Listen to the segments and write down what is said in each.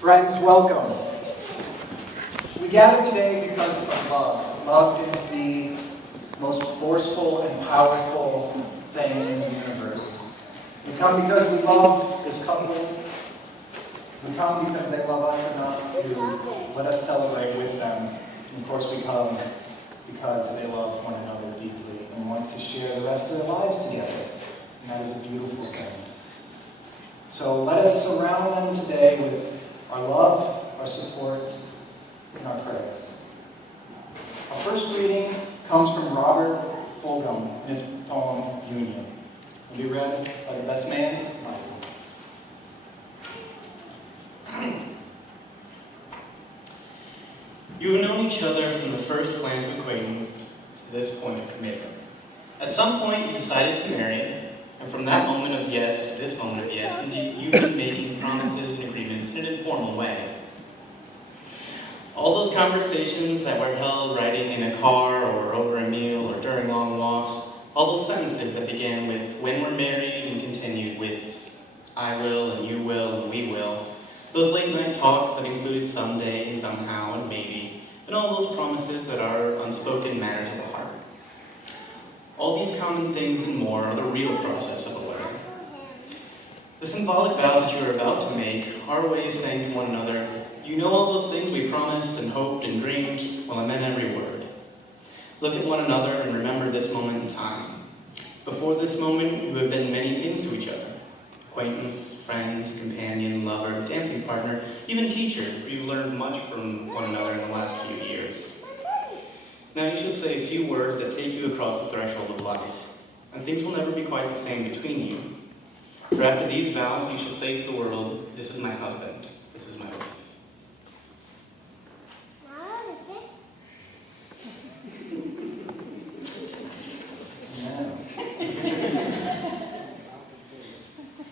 Friends, welcome. We gather today because of love. Love is the most forceful and powerful thing in the universe. We come because we love this couple. We come because they love us enough to let us celebrate with them. And of course we come because they love one another deeply and want to share the rest of their lives together. And that is a beautiful thing. So let us surround them today with our love, our support, and our prayers. Our first reading comes from Robert Fulghum in his poem, Union. It will be read by the best man, Michael. You have known each other from the first glance of acquaintance to this point of commitment. At some point, you decided to marry, and from that moment of yes to this moment of yes, indeed, you've been making promises and agreements in an informal way. All those conversations that were held riding in a car or over a meal or during long walks, all those sentences that began with when we're married and continued with I will and you will and we will, those late night talks that included someday and somehow and maybe, and all those promises that are unspoken matters of the heart. All these common things and more are the real process of a wedding. The symbolic vows that you are about to make are a way of saying to one another, you know all those things we promised and hoped and dreamed? Well, I meant every word. Look at one another and remember this moment in time. Before this moment, you have been many things to each other. Acquaintance, friends, companion, lover, dancing partner, even teacher, for you've learned much from one another in the last few years. Now you shall say a few words that take you across the threshold of life, and things will never be quite the same between you. For after these vows, you shall say to the world, this is my husband, this is my wife.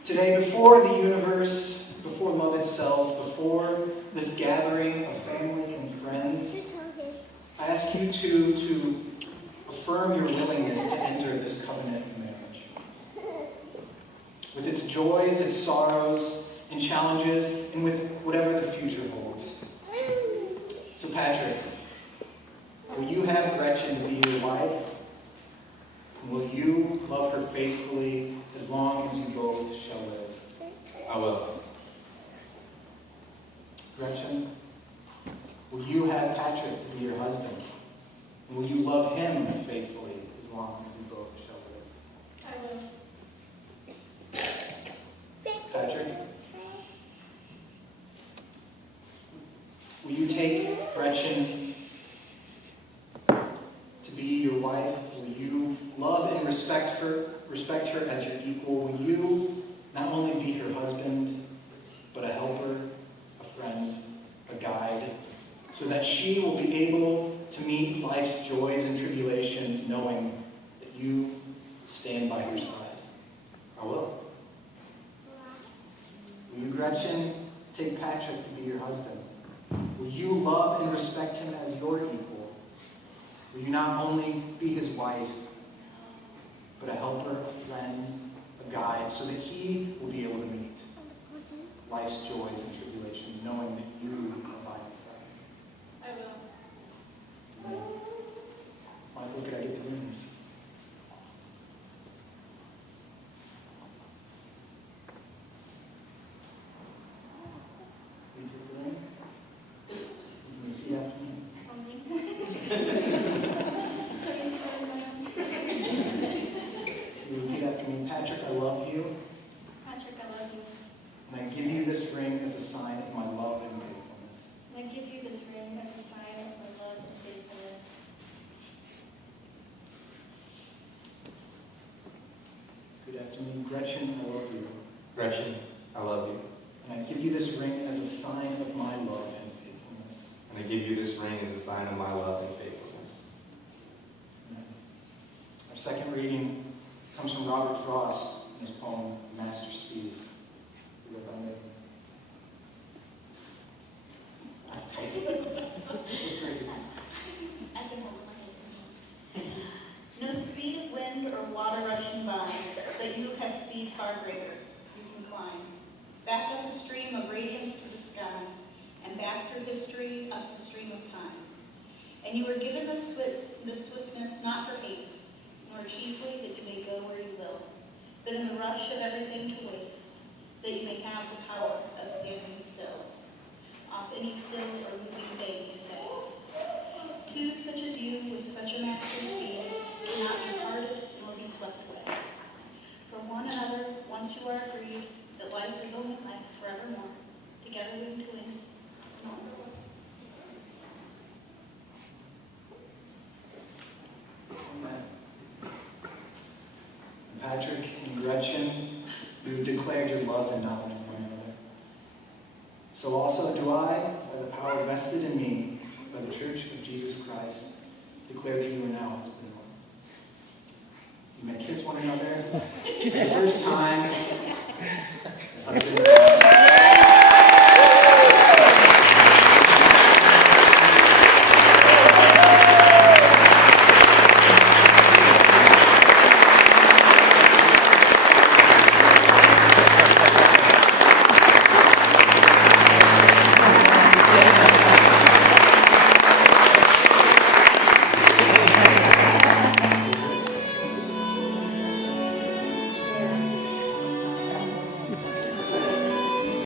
Today, before the universe, before love itself, before this gathering of family and friends, I ask you to affirm your willingness to enter this covenant of marriage. With its joys, its sorrows, and challenges, and with whatever the future holds. So Patrick, will you have Gretchen to be your wife? And will you love her faithfully as long as you both shall live? I will. Gretchen, will you have Patrick to be your husband? And will you love him faithfully as long as you both shall live? I will. Patrick, will you take Gretchen to be your wife? Will you love and respect her as your equal? Will you not only be her husband, but a helper, a friend, a guide, so that she will be able to meet life's joys and tribulations knowing that you stand by her side? I will. Will you, Gretchen, take Patrick to be your husband? Will you love and respect him as your equal? Will you not only be his wife, but a helper, a friend, a guide, so that he will be able to meet life's joys and tribulations, knowing that you are by his side? I will. Amen. Michael, could I get the rings? Will you take the ring? You can repeat after me. You repeat after me. Patrick, I love you, Patrick, I love you. and I give you this ring as a sign of my love and faithfulness. And I give you this ring as a sign of my love and faithfulness. Good afternoon, Gretchen, I love you, Gretchen, I love you. and I give you this ring as a sign of my love and faithfulness. And I give you this ring as a sign of my love and faithfulness. Amen. Our second reading comes from Robert Frost in his poem, Master Speed. Read by me. I can hold my hand. No speed of wind or water rushing by, but you have speed far greater. You can climb. Back up a stream of radiance to the sky. back through history up the stream of time. And you were given the swiftness not for haste, nor chiefly that you may go where you will, but in the rush of everything to waste, that you may have the power of standing still. Off any still or moving thing, you say. Two such as you, with such a master's speed, cannot be parted nor be swept away. From one another, once you are agreed, that life is only life forevermore, together wing to wing, and on. Amen. Patrick and Gretchen, you have declared your love and knowledge of one another. So also do I, by the power vested in me by the Church of Jesus Christ, declare that you are now husband and wife. You may kiss one another for the first time.